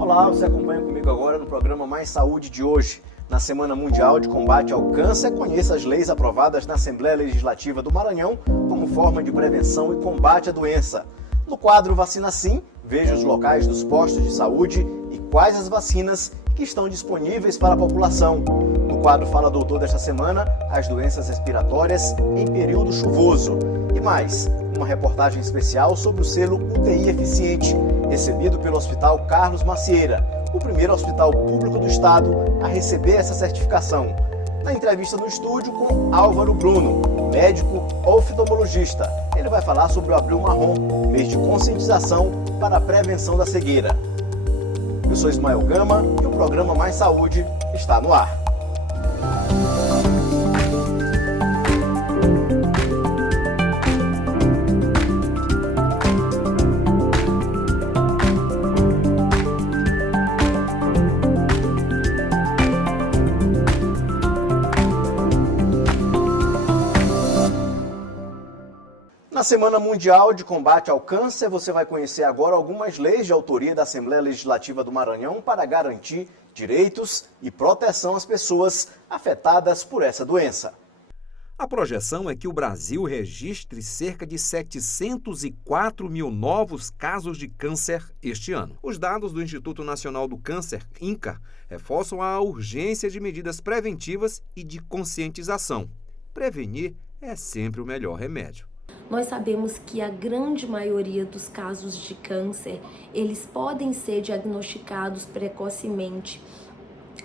Olá, você acompanha comigo agora no programa Mais Saúde de hoje. Na Semana Mundial de Combate ao Câncer, conheça as leis aprovadas na Assembleia Legislativa do Maranhão como forma de prevenção e combate à doença. No quadro Vacina Sim, veja os locais dos postos de saúde e quais as vacinas que estão disponíveis para a população. No quadro Fala Doutor desta semana, as doenças respiratórias em período chuvoso. E mais, uma reportagem especial sobre o selo UTI Eficiente, recebido pelo Hospital Carlos Macieira, o primeiro hospital público do estado a receber essa certificação. Na entrevista no estúdio com Álvaro Bruno, médico oftalmologista, ele vai falar sobre o Abril Marrom, mês de conscientização para a prevenção da cegueira. Eu sou Ismael Gama e o programa Mais Saúde está no ar. Na Semana Mundial de Combate ao Câncer, você vai conhecer agora algumas leis de autoria da Assembleia Legislativa do Maranhão para garantir direitos e proteção às pessoas afetadas por essa doença. A projeção é que o Brasil registre cerca de 704 mil novos casos de câncer este ano. Os dados do Instituto Nacional do Câncer, INCA, reforçam a urgência de medidas preventivas e de conscientização. Prevenir é sempre o melhor remédio. Nós sabemos que a grande maioria dos casos de câncer, eles podem ser diagnosticados precocemente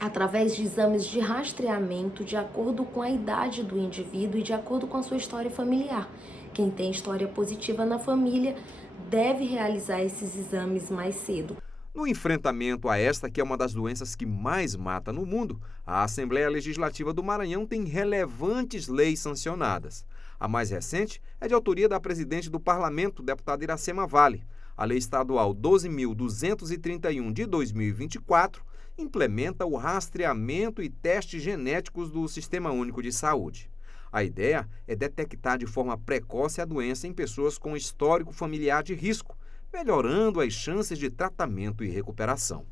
através de exames de rastreamento de acordo com a idade do indivíduo e de acordo com a sua história familiar. Quem tem história positiva na família deve realizar esses exames mais cedo. No enfrentamento a esta, que é uma das doenças que mais mata no mundo, a Assembleia Legislativa do Maranhão tem relevantes leis sancionadas. A mais recente é de autoria da presidente do Parlamento, deputada Iracema Vale. A Lei Estadual 12.231 de 2024 implementa o rastreamento e testes genéticos do Sistema Único de Saúde. A ideia é detectar de forma precoce a doença em pessoas com histórico familiar de risco, melhorando as chances de tratamento e recuperação.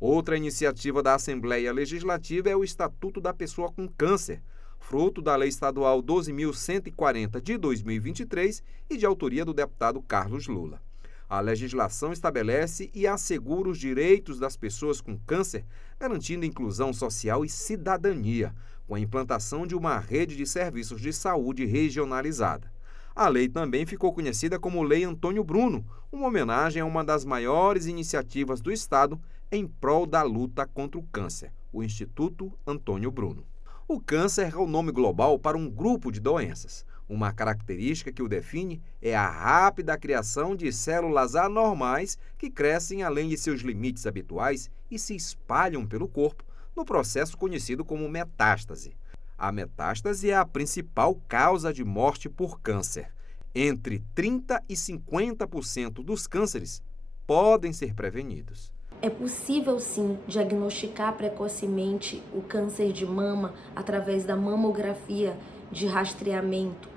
Outra iniciativa da Assembleia Legislativa é o Estatuto da Pessoa com Câncer, fruto da Lei Estadual 12.140 de 2023 e de autoria do deputado Carlos Lula. A legislação estabelece e assegura os direitos das pessoas com câncer, garantindo inclusão social e cidadania, com a implantação de uma rede de serviços de saúde regionalizada. A lei também ficou conhecida como Lei Antônio Bruno, uma homenagem a uma das maiores iniciativas do Estado em prol da luta contra o câncer, o Instituto Antônio Bruno. O câncer é o nome global para um grupo de doenças. Uma característica que o define é a rápida criação de células anormais que crescem além de seus limites habituais e se espalham pelo corpo no processo conhecido como metástase. A metástase é a principal causa de morte por câncer. Entre 30% e 50% dos cânceres podem ser prevenidos. É possível, sim, diagnosticar precocemente o câncer de mama através da mamografia de rastreamento.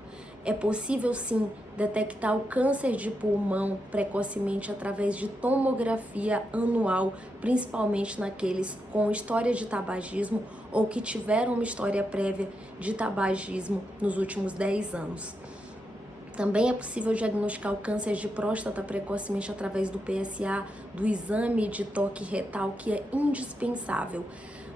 É possível, sim, detectar o câncer de pulmão precocemente através de tomografia anual, principalmente naqueles com história de tabagismo ou que tiveram uma história prévia de tabagismo nos últimos 10 anos. Também é possível diagnosticar o câncer de próstata precocemente através do PSA, do exame de toque retal, que é indispensável.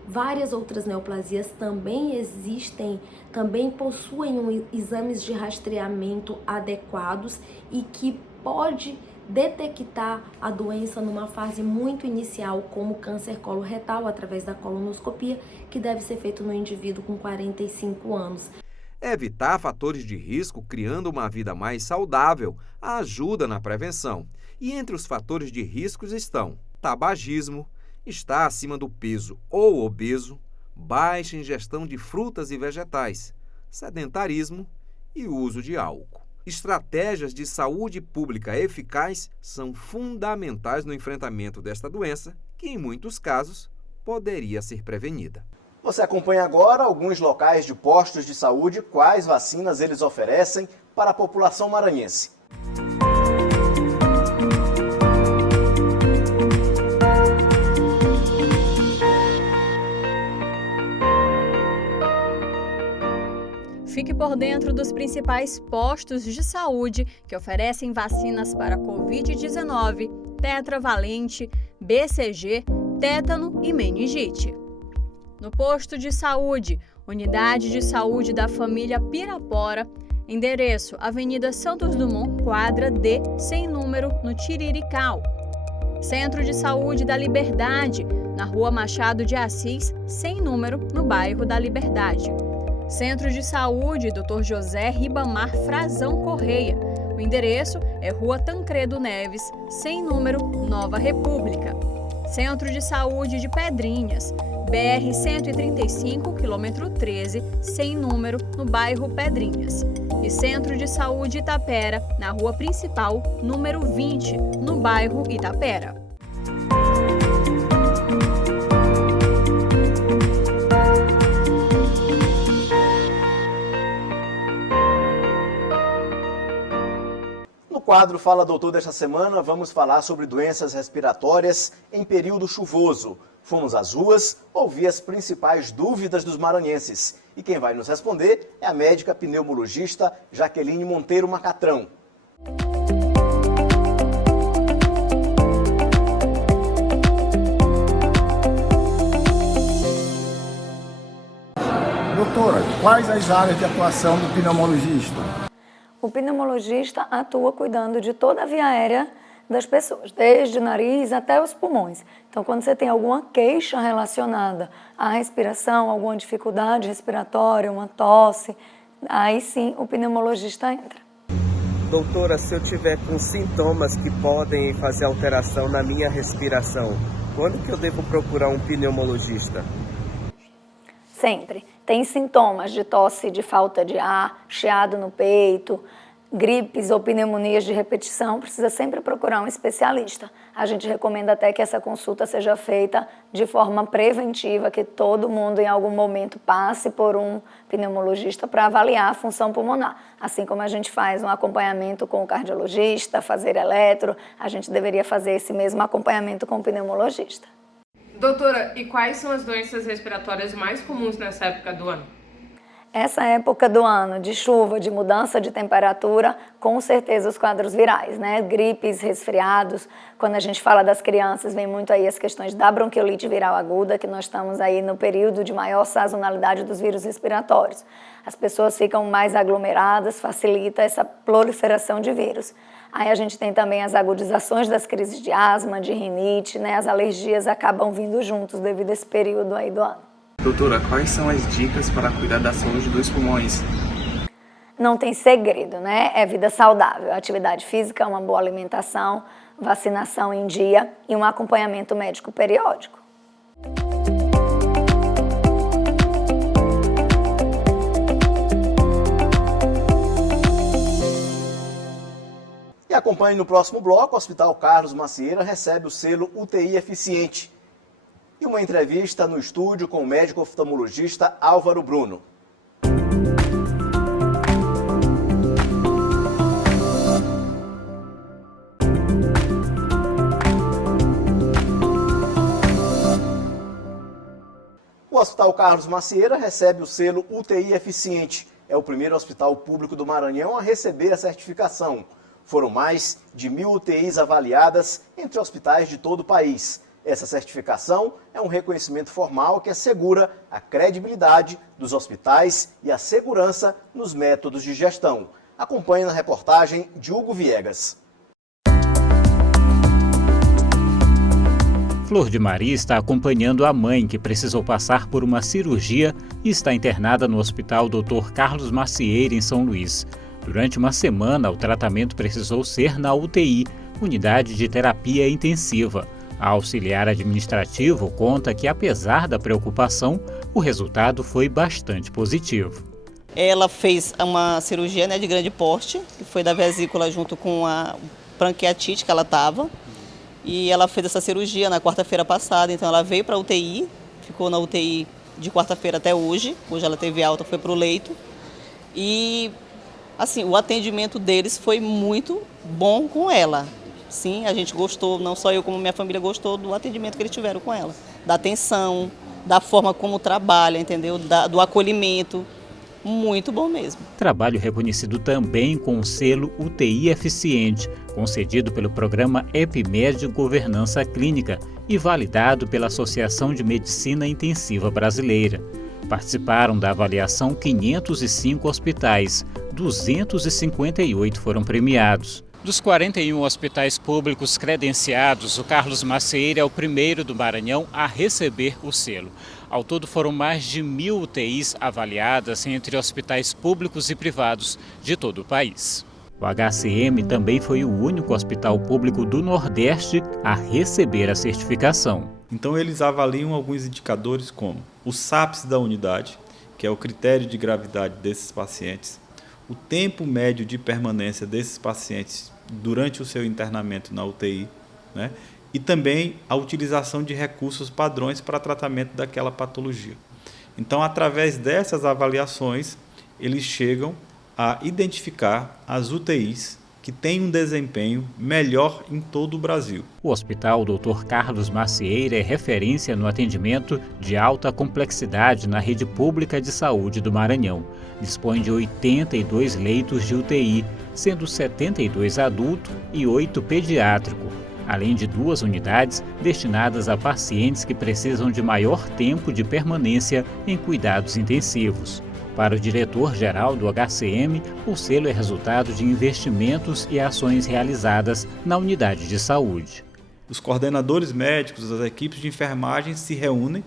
Várias outras neoplasias também existem, também possuem exames de rastreamento adequados e que pode detectar a doença numa fase muito inicial, como câncer coloretal, através da colonoscopia, que deve ser feito no indivíduo com 45 anos. Evitar fatores de risco criando uma vida mais saudável ajuda na prevenção. E entre os fatores de riscos estão tabagismo, estar acima do peso ou obeso, baixa ingestão de frutas e vegetais, sedentarismo e uso de álcool. Estratégias de saúde pública eficazes são fundamentais no enfrentamento desta doença, que em muitos casos poderia ser prevenida. Você acompanha agora alguns locais de postos de saúde, quais vacinas eles oferecem para a população maranhense. por dentro dos principais postos de saúde que oferecem vacinas para Covid-19, tetravalente, BCG, tétano e meningite. No posto de saúde, Unidade de Saúde da Família Pirapora, endereço Avenida Santos Dumont, quadra D, sem número, no Tirirical. Centro de Saúde da Liberdade, na Rua Machado de Assis, sem número, no bairro da Liberdade. Centro de Saúde Dr. José Ribamar Frazão Correia. O endereço é Rua Tancredo Neves, sem número, Nova República. Centro de Saúde de Pedrinhas, BR-135, quilômetro 13, sem número, no bairro Pedrinhas. E Centro de Saúde Itapera, na Rua Principal, número 20, no bairro Itapera. No quadro Fala Doutor desta semana, vamos falar sobre doenças respiratórias em período chuvoso. Fomos às ruas ouvir as principais dúvidas dos maranhenses. E quem vai nos responder é a médica pneumologista Jaqueline Monteiro Macatrão. Doutora, quais as áreas de atuação do pneumologista? O pneumologista atua cuidando de toda a via aérea das pessoas, desde o nariz até os pulmões. Então, quando você tem alguma queixa relacionada à respiração, alguma dificuldade respiratória, uma tosse, aí sim o pneumologista entra. Doutora, se eu tiver com sintomas que podem fazer alteração na minha respiração, quando que eu devo procurar um pneumologista? Sempre. Tem sintomas de tosse, de falta de ar, chiado no peito, gripes ou pneumonias de repetição, precisa sempre procurar um especialista. A gente recomenda até que essa consulta seja feita de forma preventiva, que todo mundo em algum momento passe por um pneumologista para avaliar a função pulmonar. Assim como a gente faz um acompanhamento com o cardiologista, fazer eletro, a gente deveria fazer esse mesmo acompanhamento com o pneumologista. Doutora, e quais são as doenças respiratórias mais comuns nessa época do ano? Essa época do ano de chuva, de mudança de temperatura, com certeza os quadros virais, né? Gripes, resfriados. Quando a gente fala das crianças, vem muito aí as questões da bronquiolite viral aguda, que nós estamos aí no período de maior sazonalidade dos vírus respiratórios. As pessoas ficam mais aglomeradas, facilita essa proliferação de vírus. Aí a gente tem também as agudizações das crises de asma, de rinite, né? As alergias acabam vindo juntos devido a esse período aí do ano. Doutora, quais são as dicas para cuidar da saúde dos pulmões? Não tem segredo, né? É vida saudável, atividade física, uma boa alimentação, vacinação em dia e um acompanhamento médico periódico. E acompanhe no próximo bloco, o Hospital Carlos Macieira recebe o selo UTI Eficiente. E uma entrevista no estúdio com o médico oftalmologista Álvaro Bruno. O Hospital Carlos Macieira recebe o selo UTI Eficiente. É o primeiro hospital público do Maranhão a receber a certificação. Foram mais de 1.000 UTIs avaliadas entre hospitais de todo o país. Essa certificação é um reconhecimento formal que assegura a credibilidade dos hospitais e a segurança nos métodos de gestão. Acompanhe na reportagem de Hugo Viegas. Flor de Maria está acompanhando a mãe que precisou passar por uma cirurgia e está internada no Hospital Dr. Carlos Macieira, em São Luís. Durante uma semana, o tratamento precisou ser na UTI, Unidade de Terapia Intensiva. A auxiliar administrativo conta que, apesar da preocupação, o resultado foi bastante positivo. Ela fez uma cirurgia, de grande porte, que foi da vesícula junto com a pancreatite que ela estava. E ela fez essa cirurgia na quarta-feira passada, então ela veio para a UTI, ficou na UTI de quarta-feira até hoje. Hoje ela teve alta, foi para o leito. E assim, o atendimento deles foi muito bom com ela. Sim, a gente gostou, não só eu como minha família gostou do atendimento que eles tiveram com ela. Da atenção, da forma como trabalha, entendeu? Do acolhimento. muito bom mesmo. Trabalho reconhecido também com o selo UTI Eficiente, concedido pelo programa EPMED Governança Clínica e validado pela Associação de Medicina Intensiva Brasileira. Participaram da avaliação 505 hospitais, 258 foram premiados. Dos 41 hospitais públicos credenciados, o Carlos Macieira é o primeiro do Maranhão a receber o selo. Ao todo foram mais de 1.000 UTIs avaliadas entre hospitais públicos e privados de todo o país. O HCM também foi o único hospital público do Nordeste a receber a certificação. Então eles avaliam alguns indicadores como o SAPS da unidade, que é o critério de gravidade desses pacientes, o tempo médio de permanência desses pacientes durante o seu internamento na UTI, né? E também a utilização de recursos padrões para tratamento daquela patologia. Então, através dessas avaliações, eles chegam a identificar as UTIs que têm um desempenho melhor em todo o Brasil. O Hospital Dr. Carlos Macieira é referência no atendimento de alta complexidade na rede pública de saúde do Maranhão. Dispõe de 82 leitos de UTI, sendo 72 adulto e 8 pediátrico, além de 2 unidades destinadas a pacientes que precisam de maior tempo de permanência em cuidados intensivos. Para o diretor-geral do HCM, o selo é resultado de investimentos e ações realizadas na unidade de saúde. Os coordenadores médicos, as equipes de enfermagem se reúnem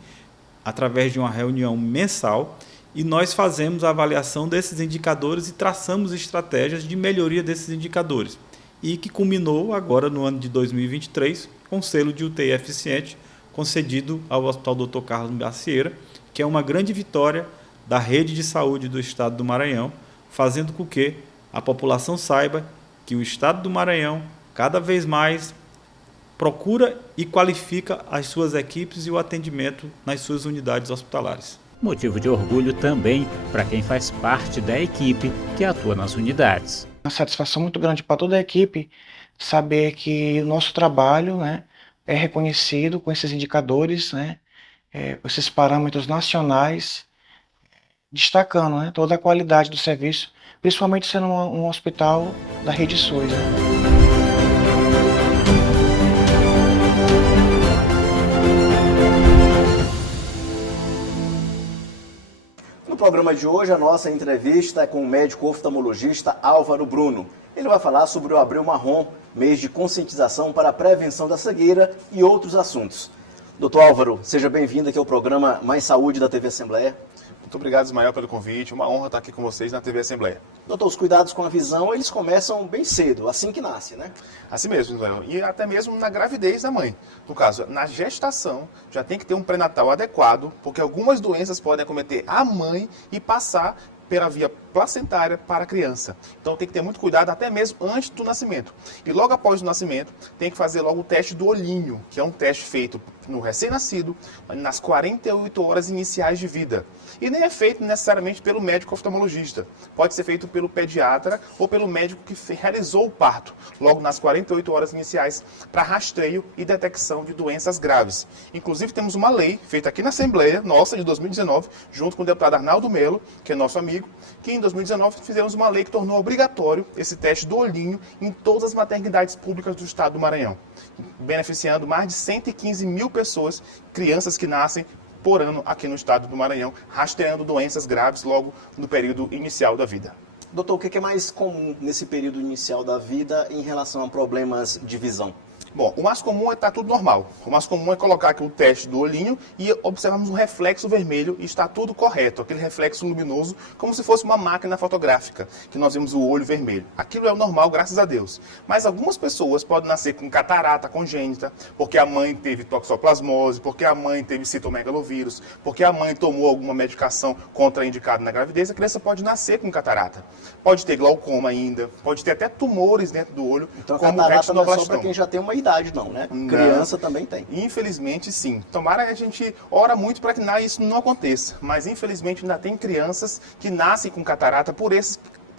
através de uma reunião mensal e nós fazemos a avaliação desses indicadores e traçamos estratégias de melhoria desses indicadores. E que culminou agora no ano de 2023 com o selo de UTI Eficiente concedido ao Hospital Dr. Carlos Macieira, que é uma grande vitória da rede de saúde do estado do Maranhão, fazendo com que a população saiba que o estado do Maranhão cada vez mais procura e qualifica as suas equipes e o atendimento nas suas unidades hospitalares. Motivo de orgulho também para quem faz parte da equipe que atua nas unidades. Uma satisfação muito grande para toda a equipe saber que o nosso trabalho, né, é reconhecido com esses indicadores, né, esses parâmetros nacionais, destacando, né, toda a qualidade do serviço, principalmente sendo um hospital da rede SUS. Né. No programa de hoje, a nossa entrevista é com o médico oftalmologista Álvaro Bruno. Ele vai falar sobre o Abril Marrom, mês de conscientização para a prevenção da cegueira e outros assuntos. Doutor Álvaro, seja bem-vindo aqui ao programa Mais Saúde da TV Assembleia. Muito obrigado, Ismael, pelo convite. Uma honra estar aqui com vocês na TV Assembleia. Doutor, os cuidados com a visão, eles começam bem cedo, assim que nasce, né? Assim mesmo, Ismael. E até mesmo na gravidez da mãe. No caso, na gestação, já tem que ter um pré-natal adequado, porque algumas doenças podem acometer a mãe e passar pela via placentária para a criança. Então tem que ter muito cuidado até mesmo antes do nascimento. E logo após o nascimento, tem que fazer logo o teste do olhinho, que é um teste feito no recém-nascido, nas 48 horas iniciais de vida. E nem é feito necessariamente pelo médico oftalmologista. Pode ser feito pelo pediatra ou pelo médico que realizou o parto, logo nas 48 horas iniciais, para rastreio e detecção de doenças graves. Inclusive temos uma lei feita aqui na Assembleia, nossa, de 2019, junto com o deputado Arnaldo Melo, que é nosso amigo, que em 2019 fizemos uma lei que tornou obrigatório esse teste do olhinho em todas as maternidades públicas do estado do Maranhão, beneficiando mais de 115 mil pessoas, crianças que nascem por ano aqui no estado do Maranhão, rastreando doenças graves logo no período inicial da vida. Doutor, o que é mais comum nesse período inicial da vida em relação a problemas de visão? Bom, o mais comum é estar tudo normal. O mais comum é colocar aqui o teste do olhinho e observarmos um reflexo vermelho e está tudo correto. Aquele reflexo luminoso, como se fosse uma máquina fotográfica, que nós vemos o olho vermelho. Aquilo é o normal, graças a Deus. Mas algumas pessoas podem nascer com catarata congênita, porque a mãe teve toxoplasmose, porque a mãe teve citomegalovírus, porque a mãe tomou alguma medicação contraindicada na gravidez, a criança pode nascer com catarata. Pode ter glaucoma ainda, pode ter até tumores dentro do olho, então, como a catarata não é só para quem já tem uma idade não, né? Não. Criança também tem. Infelizmente sim. Tomara que a gente ora muito para que isso não aconteça, mas infelizmente ainda tem crianças que nascem com catarata por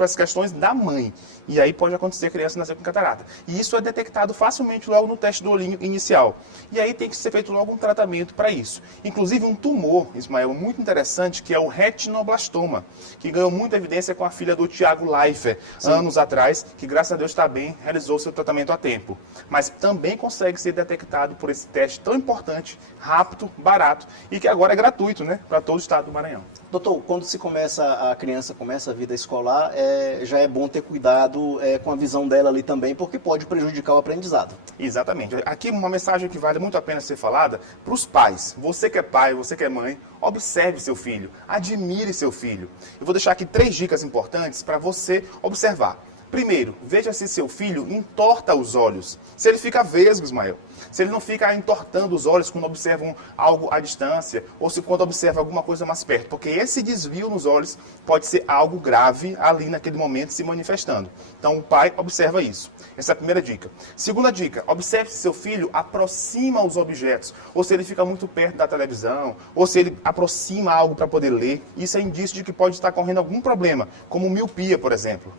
para as questões da mãe. E aí pode acontecer a criança nascer com catarata. E isso é detectado facilmente logo no teste do olhinho inicial. E aí tem que ser feito logo um tratamento para isso. Inclusive um tumor, Ismael, muito interessante, que é o retinoblastoma, que ganhou muita evidência com a filha do Tiago Leifert, anos atrás, que graças a Deus está bem, realizou seu tratamento a tempo. Mas também consegue ser detectado por esse teste tão importante, rápido, barato e que agora é gratuito, né, para todo o estado do Maranhão. Doutor, quando a criança começa a vida escolar, já é bom ter cuidado com a visão dela ali também, porque pode prejudicar o aprendizado. Exatamente. Aqui uma mensagem que vale muito a pena ser falada para os pais. Você que é pai, você que é mãe, observe seu filho, admire seu filho. Eu vou deixar aqui 3 dicas importantes para você observar. Primeiro, veja se seu filho entorta os olhos. Se ele fica vesgo, Ismael. Se ele não fica entortando os olhos quando observa algo à distância ou se quando observa alguma coisa mais perto. Porque esse desvio nos olhos pode ser algo grave ali naquele momento se manifestando. Então o pai observa isso. Essa é a primeira dica. Segunda dica, observe se seu filho aproxima os objetos. Ou se ele fica muito perto da televisão. Ou se ele aproxima algo para poder ler. Isso é indício de que pode estar correndo algum problema, como miopia, por exemplo.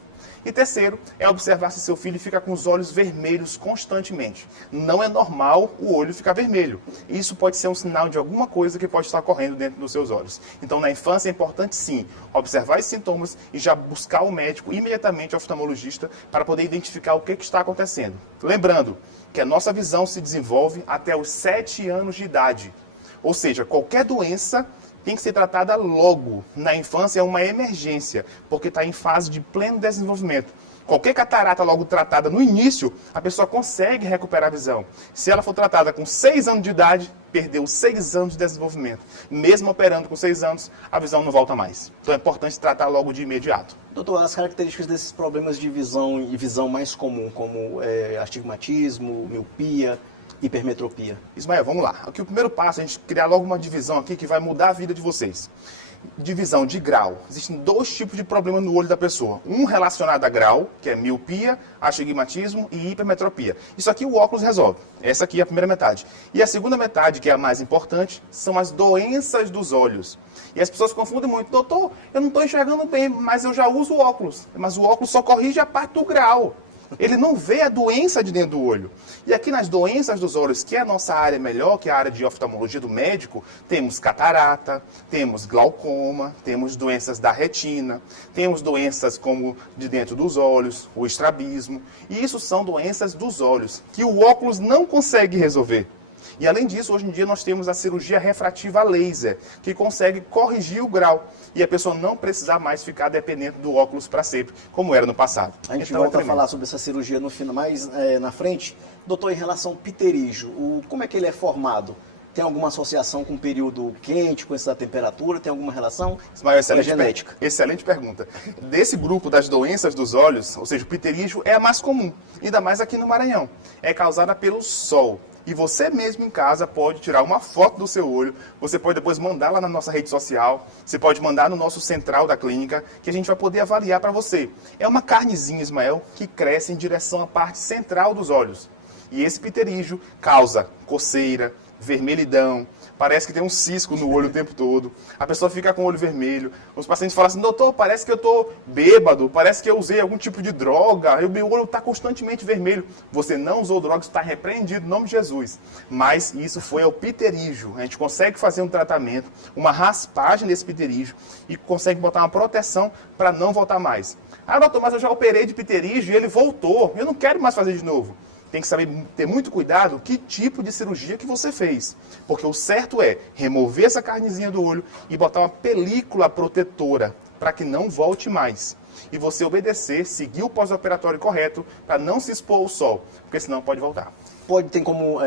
E terceiro, é observar se seu filho fica com os olhos vermelhos constantemente. Não é normal o olho ficar vermelho. Isso pode ser um sinal de alguma coisa que pode estar ocorrendo dentro dos seus olhos. Então, na infância é importante sim, observar esses sintomas e já buscar o médico imediatamente, o oftalmologista, para poder identificar o que está acontecendo. Lembrando que a nossa visão se desenvolve até os 7 anos de idade. Ou seja, qualquer doença tem que ser tratada logo. Na infância é uma emergência, porque está em fase de pleno desenvolvimento. Qualquer catarata logo tratada no início, a pessoa consegue recuperar a visão. Se ela for tratada com 6 anos de idade, perdeu 6 anos de desenvolvimento. Mesmo operando com 6 anos, a visão não volta mais. Então é importante tratar logo de imediato. Doutor, as características desses problemas de visão e visão mais comum, como astigmatismo, miopia, hipermetropia. Ismael, vamos lá. Aqui o primeiro passo é a gente criar logo uma divisão aqui que vai mudar a vida de vocês. Divisão de grau. Existem 2 tipos de problema no olho da pessoa. Um relacionado a grau, que é miopia, astigmatismo e hipermetropia. Isso aqui o óculos resolve. Essa aqui é a primeira metade. E a segunda metade, que é a mais importante, são as doenças dos olhos. E as pessoas confundem muito. Doutor, eu não estou enxergando bem, mas eu já uso óculos. Mas o óculos só corrige a parte do grau. Ele não vê a doença de dentro do olho. E aqui nas doenças dos olhos, que é a nossa área melhor, que é a área de oftalmologia do médico, temos catarata, temos glaucoma, temos doenças da retina, temos doenças como de dentro dos olhos, o estrabismo. E isso são doenças dos olhos, que o óculos não consegue resolver. E além disso, hoje em dia nós temos a cirurgia refrativa laser, que consegue corrigir o grau e a pessoa não precisar mais ficar dependente do óculos para sempre, como era no passado. A gente volta a falar sobre essa cirurgia no final, mais na frente. Doutor, em relação ao pterígio, como é que ele é formado? Tem alguma associação com o período quente, com essa temperatura? Tem alguma relação? Ismael, genética. Excelente pergunta. Desse grupo das doenças dos olhos, ou seja, o pterígio é a mais comum, ainda mais aqui no Maranhão. É causada pelo sol. E você mesmo em casa pode tirar uma foto do seu olho, você pode depois mandar lá na nossa rede social, você pode mandar no nosso central da clínica, que a gente vai poder avaliar para você. É uma carnezinha, Ismael, que cresce em direção à parte central dos olhos. E esse pterígio causa coceira, vermelhidão, parece que tem um cisco no olho o tempo todo, a pessoa fica com o olho vermelho, os pacientes falam assim, doutor, parece que eu estou bêbado, parece que eu usei algum tipo de droga, o meu olho está constantemente vermelho. Você não usou droga, está repreendido, em nome de Jesus. Mas isso foi ao pterígio. A gente consegue fazer um tratamento, uma raspagem desse pterígio e consegue botar uma proteção para não voltar mais. Ah, doutor, mas eu já operei de pterígio e ele voltou, eu não quero mais fazer de novo. Tem que saber ter muito cuidado que tipo de cirurgia que você fez. Porque o certo é remover essa carnezinha do olho e botar uma película protetora para que não volte mais. E você obedecer, seguir o pós-operatório correto para não se expor ao sol, porque senão pode voltar. Tem como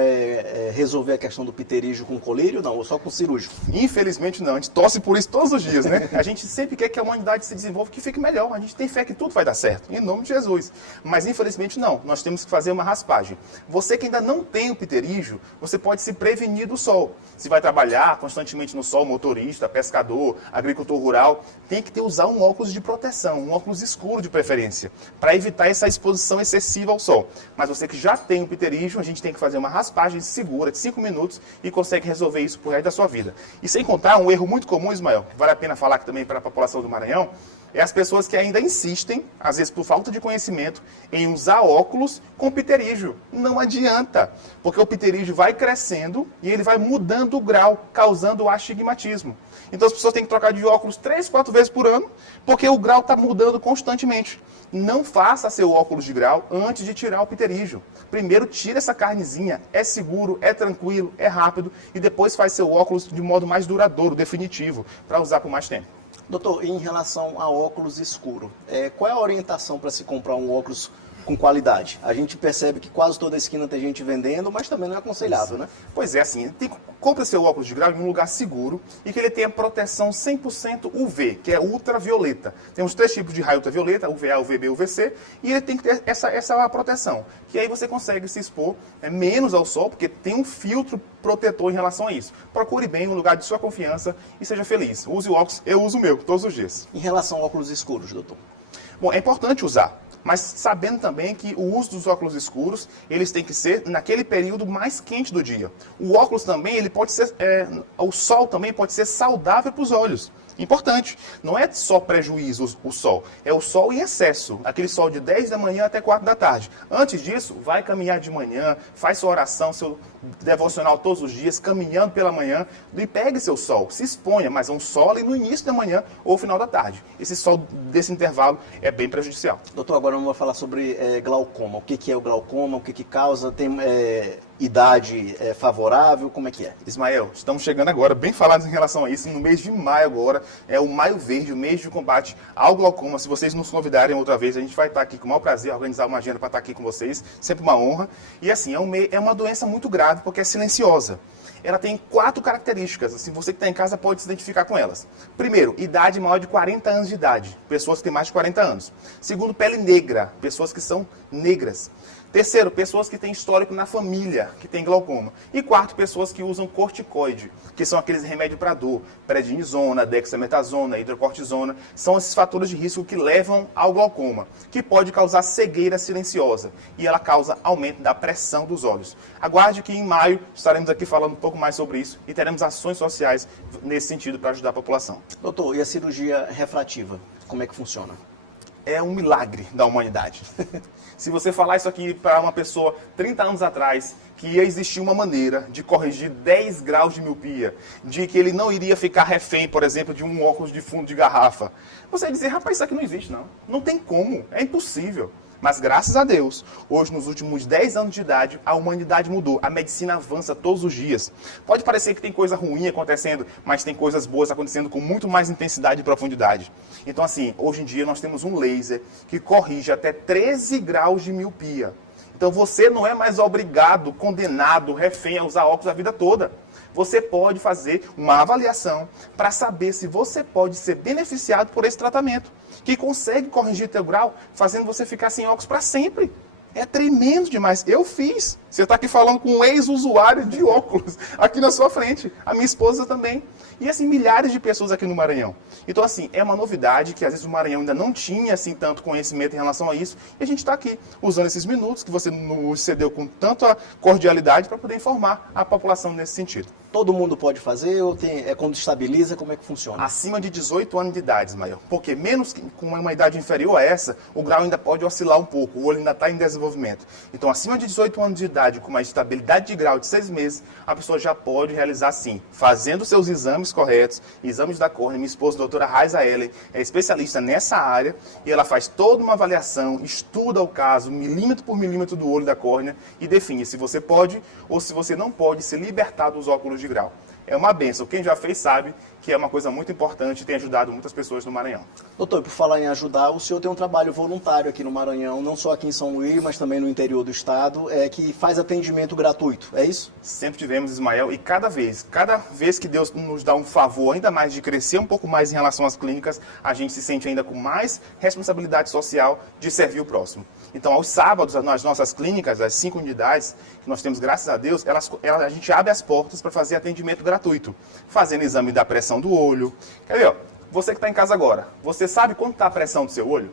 resolver a questão do pterígio com colírio, não? Ou só com cirúrgico? Infelizmente não. A gente torce por isso todos os dias, né? A gente sempre quer que a humanidade se desenvolva, que fique melhor. A gente tem fé que tudo vai dar certo, em nome de Jesus. Mas infelizmente não. Nós temos que fazer uma raspagem. Você que ainda não tem o pterígio, você pode se prevenir do sol. Se vai trabalhar constantemente no sol, motorista, pescador, agricultor rural, tem que usar um óculos de proteção, um óculos escuro de preferência, para evitar essa exposição excessiva ao sol. Mas você que já tem o pterígio, a gente tem que fazer uma raspagem segura de 5 minutos e consegue resolver isso pro resto da sua vida. E sem contar um erro muito comum, Ismael, vale a pena falar aqui também para a população do Maranhão, é as pessoas que ainda insistem, às vezes por falta de conhecimento, em usar óculos com pterígio. Não adianta, porque o pterígio vai crescendo e ele vai mudando o grau, causando o astigmatismo. Então as pessoas têm que trocar de óculos 3, 4 vezes por ano, porque o grau está mudando constantemente. Não faça seu óculos de grau antes de tirar o pterígio. Primeiro tira essa carnezinha, é seguro, é tranquilo, é rápido, e depois faz seu óculos de modo mais duradouro, definitivo, para usar por mais tempo. Doutor, em relação a óculos escuro, qual é a orientação para se comprar um óculos com qualidade? A gente percebe que quase toda esquina tem gente vendendo, mas também não é aconselhável, né? Pois é, assim, compre seu óculos de grau em um lugar seguro e que ele tenha proteção 100% UV, que é ultravioleta. Temos 3 tipos de raio ultravioleta, UVA, UVB e UVC, e ele tem que ter essa proteção, que aí você consegue se expor menos ao sol, porque tem um filtro protetor em relação a isso. Procure bem um lugar de sua confiança e seja feliz. Use o óculos, eu uso o meu todos os dias. Em relação a óculos escuros, doutor? Bom, é importante usar, mas sabendo também que o uso dos óculos escuros, eles têm que ser naquele período mais quente do dia. O óculos também, ele pode ser, o sol também pode ser saudável para os olhos. Importante, não é só prejuízo o sol, é o sol em excesso, aquele sol de 10 da manhã até 4 da tarde. Antes disso, vai caminhar de manhã, faz sua oração, seu devocional todos os dias, caminhando pela manhã, e pegue seu sol, se exponha, mas é um sol ali no início da manhã ou final da tarde. Esse sol desse intervalo é bem prejudicial. Doutor, agora vamos falar sobre glaucoma. O que é o glaucoma, o que causa, tem idade favorável, como é que é? Ismael, estamos chegando agora, bem falados em relação a isso, no mês de maio agora, é o Maio Verde, o mês de combate ao glaucoma. Se vocês nos convidarem outra vez, a gente vai estar aqui com o maior prazer, organizar uma agenda para estar aqui com vocês, sempre uma honra. E assim, é uma doença muito grave, porque é silenciosa. Ela tem 4 características, assim, você que está em casa pode se identificar com elas. Primeiro, idade maior de 40 anos de idade, pessoas que têm mais de 40 anos. Segundo, pele negra, pessoas que são negras. Terceiro, pessoas que têm histórico na família, que tem glaucoma. E quarto, pessoas que usam corticoide, que são aqueles remédios para dor, prednisona, dexametasona, hidrocortisona, são esses fatores de risco que levam ao glaucoma, que pode causar cegueira silenciosa, e ela causa aumento da pressão dos olhos. Aguarde que em maio estaremos aqui falando um pouco mais sobre isso e teremos ações sociais nesse sentido para ajudar a população. Doutor, e a cirurgia refrativa, como é que funciona? É um milagre da humanidade. Se você falar isso aqui para uma pessoa 30 anos atrás, que ia existir uma maneira de corrigir 10 graus de miopia, de que ele não iria ficar refém, por exemplo, de um óculos de fundo de garrafa, você ia dizer, rapaz, isso aqui não existe, não. Não tem como, é impossível. Mas graças a Deus, hoje nos últimos 10 anos de idade, a humanidade mudou. A medicina avança todos os dias. Pode parecer que tem coisa ruim acontecendo, mas tem coisas boas acontecendo com muito mais intensidade e profundidade. Então assim, hoje em dia nós temos um laser que corrige até 13 graus de miopia. Então você não é mais obrigado, condenado, refém a usar óculos a vida toda. Você pode fazer uma avaliação para saber se você pode ser beneficiado por esse tratamento, que consegue corrigir teu grau, fazendo você ficar sem óculos para sempre. É tremendo demais. Eu fiz. Você está aqui falando com um ex-usuário de óculos aqui na sua frente. A minha esposa também. E assim, milhares de pessoas aqui no Maranhão. Então assim, é uma novidade que às vezes o Maranhão ainda não tinha assim tanto conhecimento em relação a isso. E a gente está aqui usando esses minutos que você nos cedeu com tanta cordialidade para poder informar a população nesse sentido. Todo mundo pode fazer ou quando estabiliza, como é que funciona? Acima de 18 anos de idade, Ismael. Porque menos com uma idade inferior a essa, o grau ainda pode oscilar um pouco, o olho ainda está em desenvolvimento. Então, acima de 18 anos de idade, com uma estabilidade de grau de 6 meses, a pessoa já pode realizar sim, fazendo seus exames corretos, exames da córnea. Minha esposa, a doutora Raiza Ellen, é especialista nessa área e ela faz toda uma avaliação, estuda o caso, milímetro por milímetro do olho da córnea e define se você pode ou se você não pode se libertar dos óculos de grau. É uma bênção. Quem já fez sabe que é uma coisa muito importante e tem ajudado muitas pessoas no Maranhão. Doutor, por falar em ajudar, o senhor tem um trabalho voluntário aqui no Maranhão, não só aqui em São Luís, mas também no interior do estado, que faz atendimento gratuito, é isso? Sempre tivemos, Ismael, e cada vez que Deus nos dá um favor ainda mais de crescer um pouco mais em relação às clínicas, a gente se sente ainda com mais responsabilidade social de servir o próximo. Então, aos sábados, nas nossas clínicas, as 5 unidades que nós temos, graças a Deus, a gente abre as portas para fazer atendimento gratuito, fazendo exame da pressão do olho. Quer ver, ó, você que está em casa agora, você sabe quanto está a pressão do seu olho?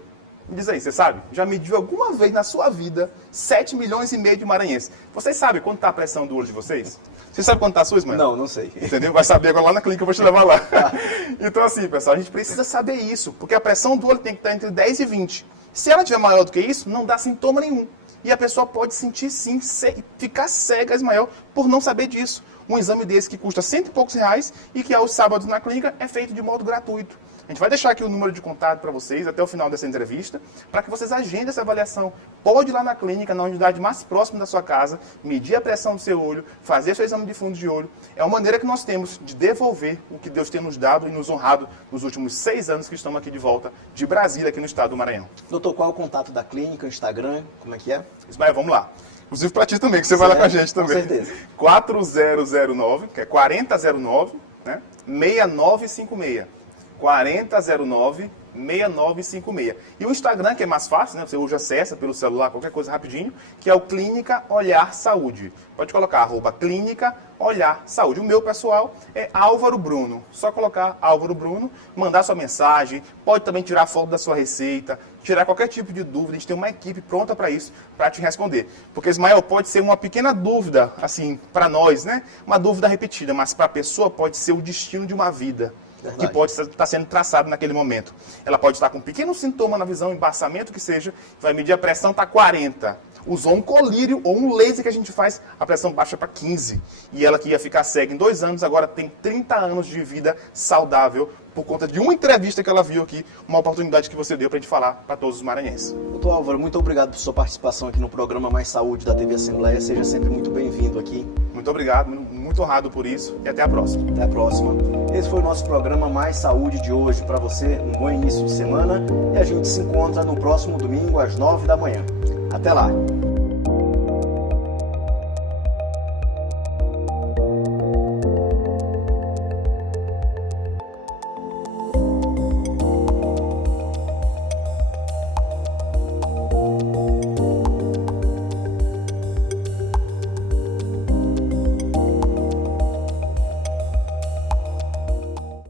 Me diz aí, você sabe? Já mediu alguma vez na sua vida 7,5 milhões de maranhenses? Vocês sabem quanto está a pressão do olho de vocês? Vocês sabem quanto está a sua, Ismael? Não, não sei. Entendeu? Vai saber agora lá na clínica, eu vou te levar lá. Então assim, pessoal, a gente precisa saber isso, porque a pressão do olho tem que estar entre 10 e 20. Se ela tiver maior do que isso, não dá sintoma nenhum. E a pessoa pode sentir sim, ficar cega, Ismael, por não saber disso. Um exame desse que custa R$100 e poucos e que aos sábados na clínica é feito de modo gratuito. A gente vai deixar aqui o número de contato para vocês até o final dessa entrevista, para que vocês agendem essa avaliação. Pode ir lá na clínica, na unidade mais próxima da sua casa, medir a pressão do seu olho, fazer seu exame de fundo de olho. É uma maneira que nós temos de devolver o que Deus tem nos dado e nos honrado nos últimos 6 anos que estamos aqui de volta de Brasília, aqui no estado do Maranhão. Doutor, qual é o contato da clínica, Instagram, como é que é? Ismael, vamos lá. Inclusive para ti também, que você vai lá com a gente também. Com certeza. 4009, que é 4009, né? 6956. 4009-6956. E o Instagram, que é mais fácil, né? Você hoje acessa pelo celular, qualquer coisa rapidinho, que é o Clínica Olhar Saúde. Pode colocar @Clínica Olhar Saúde. O meu pessoal é Álvaro Bruno. Só colocar Álvaro Bruno, mandar sua mensagem, pode também tirar foto da sua receita, tirar qualquer tipo de dúvida. A gente tem uma equipe pronta para isso, para te responder. Porque, Ismael, pode ser uma pequena dúvida, assim, para nós, né? Uma dúvida repetida, mas para a pessoa pode ser o destino de uma vida. Verdade. Que pode estar sendo traçado naquele momento. Ela pode estar com um pequeno sintoma na visão, embaçamento que seja, vai medir a pressão, está 40. Usou um colírio ou um laser que a gente faz, a pressão baixa para 15. E ela que ia ficar cega em 2 anos, agora tem 30 anos de vida saudável, por conta de uma entrevista que ela viu aqui, uma oportunidade que você deu para a gente falar para todos os maranhenses. Doutor Álvaro, muito obrigado por sua participação aqui no programa Mais Saúde da TV Assembleia. Seja sempre muito bem-vindo aqui. Muito obrigado, muito honrado por isso e até a próxima. Até a próxima. Esse foi o nosso programa Mais Saúde de hoje. Para você, um bom início de semana e a gente se encontra no próximo domingo às 9 da manhã. Até lá!